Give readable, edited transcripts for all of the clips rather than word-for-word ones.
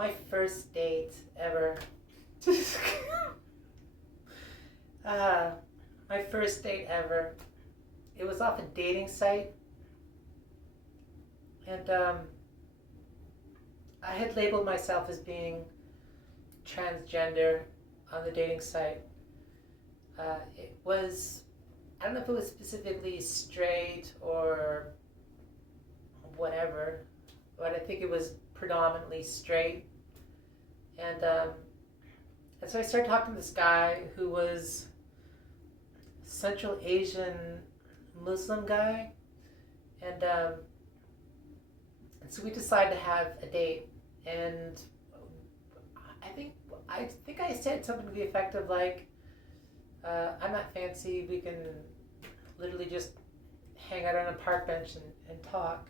My first date ever. uh, my first date ever. It was off a dating site, and I had labeled myself as being transgender on the dating site. It was, I don't know if it was specifically straight or whatever, but I think it was predominantly straight. And so I started talking to this guy who was Central Asian Muslim guy, and so we decided to have a date. And I think I said something to the effect of like, I'm not fancy. We can literally just hang out on a park bench and talk,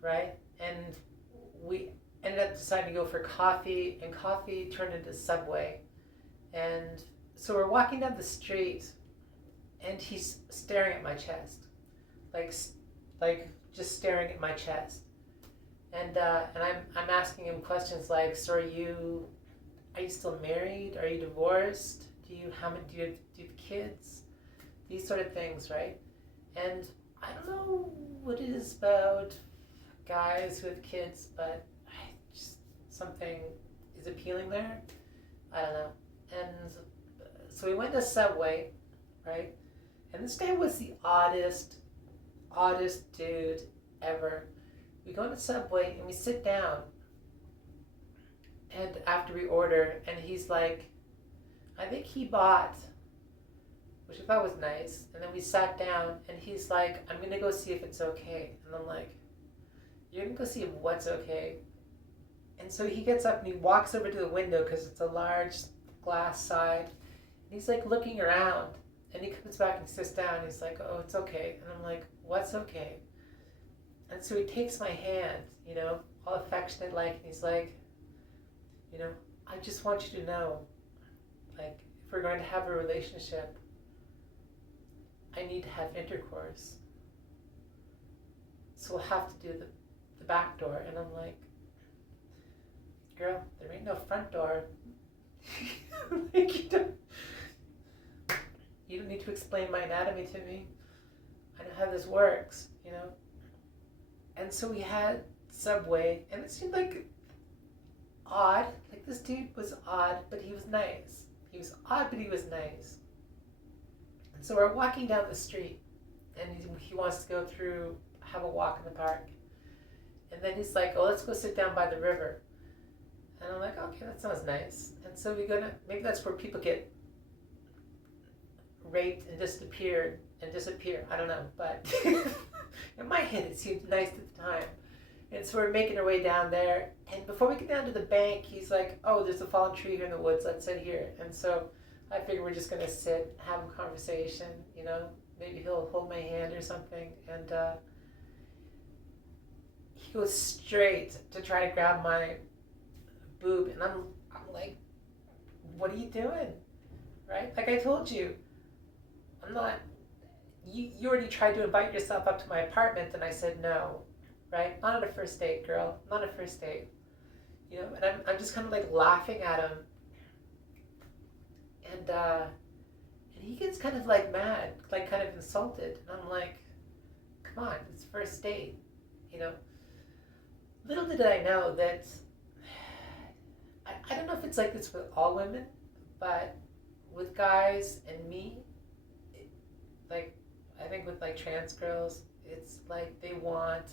right? And we ended up deciding to go for coffee, and coffee turned into Subway. And so we're walking down the street, and he's staring at my chest, like like just staring at my chest. And I'm asking him questions like, so are you still married? Are you divorced? Do you have kids? These sort of things, right? And I don't know what it is about guys who have kids, but something is appealing there. I don't know. And so we went to Subway, right? And this guy was the oddest dude ever. We go to Subway and we sit down, and after we order, and he's like, I think he bought, which I thought was nice, and then we sat down, and he's like, I'm gonna go see if it's okay. And I'm like, you're gonna go see if what's okay? And so he gets up and he walks over to the window because it's a large glass side, and he's like looking around, and he comes back and sits down, and he's like, oh, it's okay. And I'm like, what's okay? And so he takes my hand, all affectionate like, and he's like, I just want you to know, like, if we're going to have a relationship, I need to have intercourse. So we'll have to do the back door. And I'm like, girl, there ain't no front door. Like, you don't need to explain my anatomy to me. I know how this works, And so we had Subway, and it seemed like odd. Like, this dude was odd, but he was nice. He was odd, but he was nice. And so we're walking down the street, and he wants to go through, have a walk in the park. And then he's like, oh, let's go sit down by the river. And I'm like, okay, that sounds nice. And so maybe that's where people get raped and disappear. I don't know, but in my head it seemed nice at the time. And so we're making our way down there, and before we get down to the bank, he's like, oh, there's a fallen tree here in the woods, let's sit here. And so I figure we're just gonna sit, have a conversation, maybe he'll hold my hand or something. And he goes straight to try to grab my boob, and I'm like, what are you doing? Right? Like I told you, I'm not, you already tried to invite yourself up to my apartment, and I said no, right? Not at a first date, girl, not a first date. And I'm just kind of like laughing at him, and he gets kind of like mad, like kind of insulted, and I'm like, come on, it's first date, Little did I know that, I don't know if it's like this with all women, but with guys and me, like, I think with like trans girls, it's like they want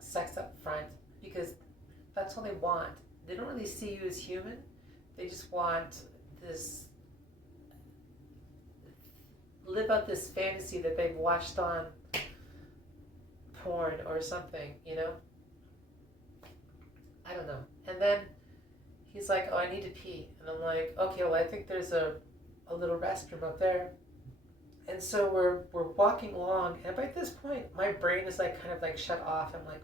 sex up front because that's all they want. They don't really see you as human. They just want this, live out this fantasy that they've watched on porn or something, I don't know. And then he's like, oh, I need to pee. And I'm like, okay, well, I think there's a little restroom up there. And so we're walking along, and by this point, my brain is like kind of like shut off. I'm like,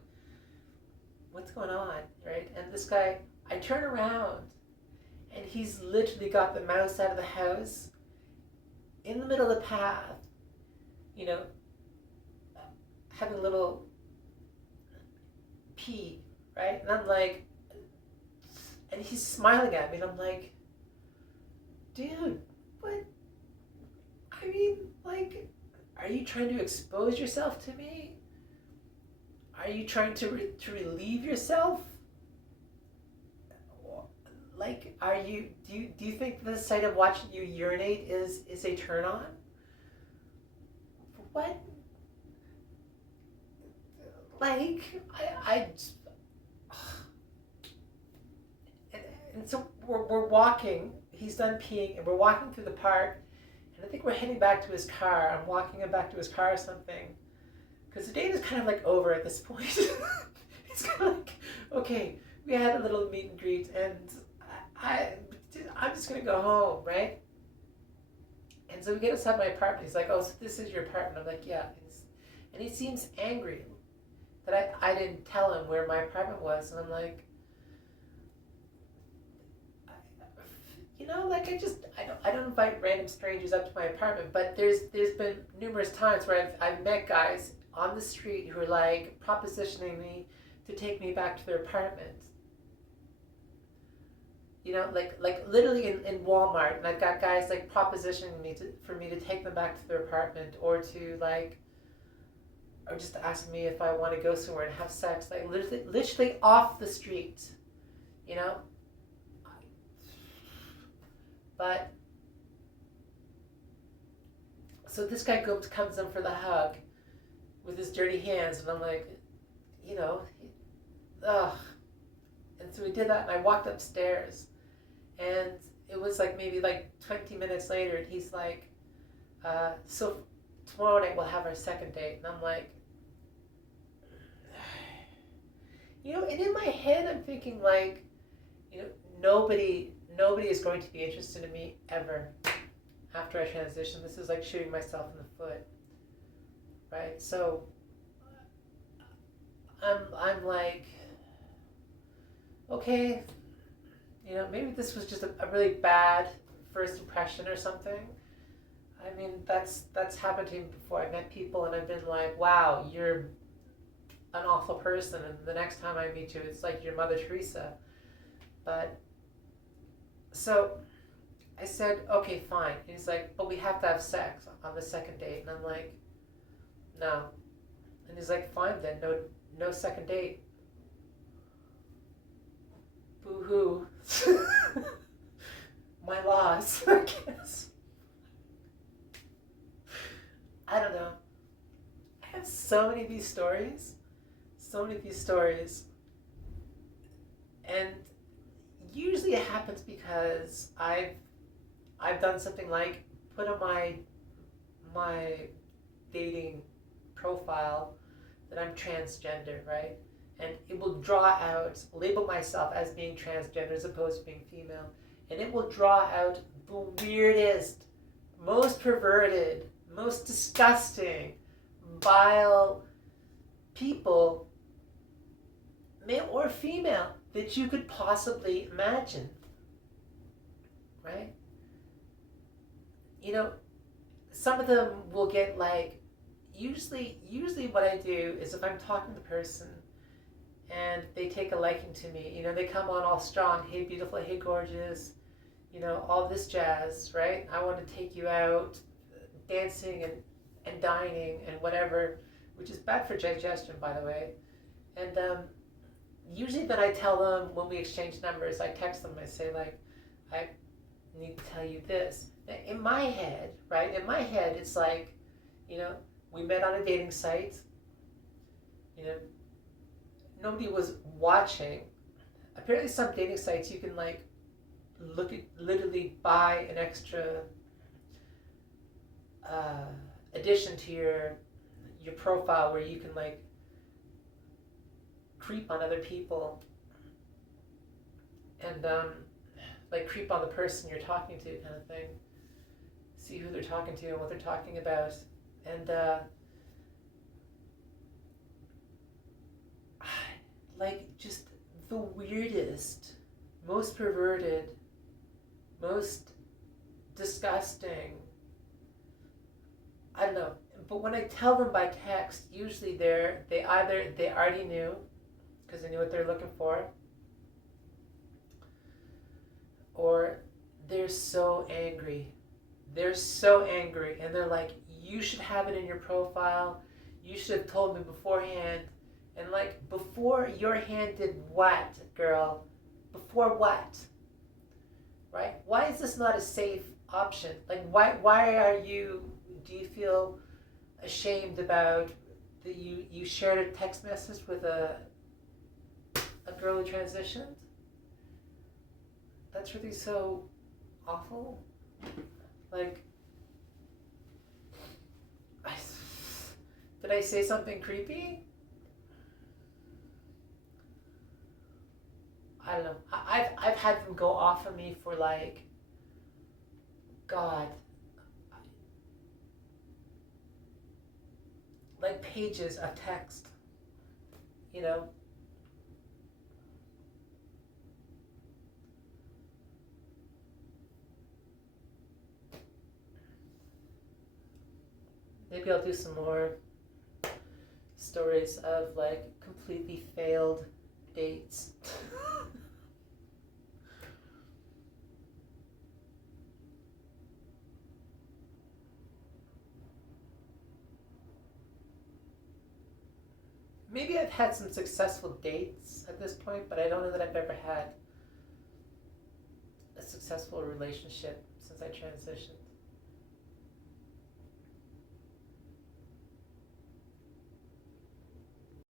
what's going on, right? And this guy, I turn around, and he's literally got the mouse out of the house in the middle of the path, having a little pee, right? And I'm like, And he's smiling at me, and I'm like, dude, what? I mean, like, are you trying to expose yourself to me? Are you trying to relieve yourself? Like, do you think the sight of watching you urinate is a turn on? What? Like, and so we're walking. He's done peeing, and we're walking through the park. And I think we're heading back to his car. I'm walking him back to his car or something. Because the date is kind of like over at this point. It's kind of like, okay, we had a little meet and greet, and I'm just going to go home, right? And so we get outside my apartment. He's like, oh, so this is your apartment. I'm like, yeah. And he seems angry that I didn't tell him where my apartment was. And I'm like, like I don't invite random strangers up to my apartment, but there's been numerous times where I've met guys on the street who are like propositioning me to take me back to their apartment. Like literally in Walmart, and I've got guys like propositioning me for me to take them back to their apartment, or just ask me if I want to go somewhere and have sex, like literally off the street, you know. But so this guy comes in for the hug with his dirty hands, and I'm like, ugh. And so we did that, and I walked upstairs, and it was like maybe like 20 minutes later, and he's like, so tomorrow night we'll have our second date. And I'm like, and in my head I'm thinking like, nobody is going to be interested in me ever after I transition. This is like shooting myself in the foot, right? So I'm like, okay, maybe this was just a really bad first impression or something. I mean, that's happened to me before. I've met people and I've been like, wow, you're an awful person, and the next time I meet you, it's like you're Mother Teresa. But so I said, okay, fine. And he's like, but we have to have sex on the second date. And I'm like, no. And he's like, fine then, no second date. Boo-hoo. My loss, I guess. I don't know. I have so many of these stories. And usually it happens because I've done something like put on my dating profile that I'm transgender, right? And it will label myself as being transgender as opposed to being female. And it will draw out the weirdest, most perverted, most disgusting, vile people, male or female, that you could possibly imagine, right? Some of them will get like, usually what I do is if I'm talking to the person and they take a liking to me, they come on all strong, hey beautiful, hey gorgeous, all this jazz, right? I want to take you out dancing and dining and whatever, which is bad for digestion, by the way. And usually then I tell them, when we exchange numbers, I text them, I say like, I need to tell you this. In my head, right? In my head, it's like, we met on a dating site. Nobody was watching. Apparently some dating sites you can like literally buy an extra addition to your profile where you can like creep on other people and like creep on the person you're talking to, kind of thing. See who they're talking to and what they're talking about. And like just the weirdest, most perverted, most disgusting, I don't know. But when I tell them by text, usually they already knew, because they knew what they're looking for, or they're so angry. They're so angry, and they're like, you should have it in your profile. You should have told me beforehand. And like, before your hand did what, girl? Before what? Right? Why is this not a safe option? Like, why do you feel ashamed about that you shared a text message with a girl who transitioned? That's really so awful. Like, did I say something creepy? I don't know. I've had them go off of me for like, God, like pages of text, you know? Maybe I'll do some more stories of like completely failed dates. Maybe I've had some successful dates at this point, but I don't know that I've ever had a successful relationship since I transitioned.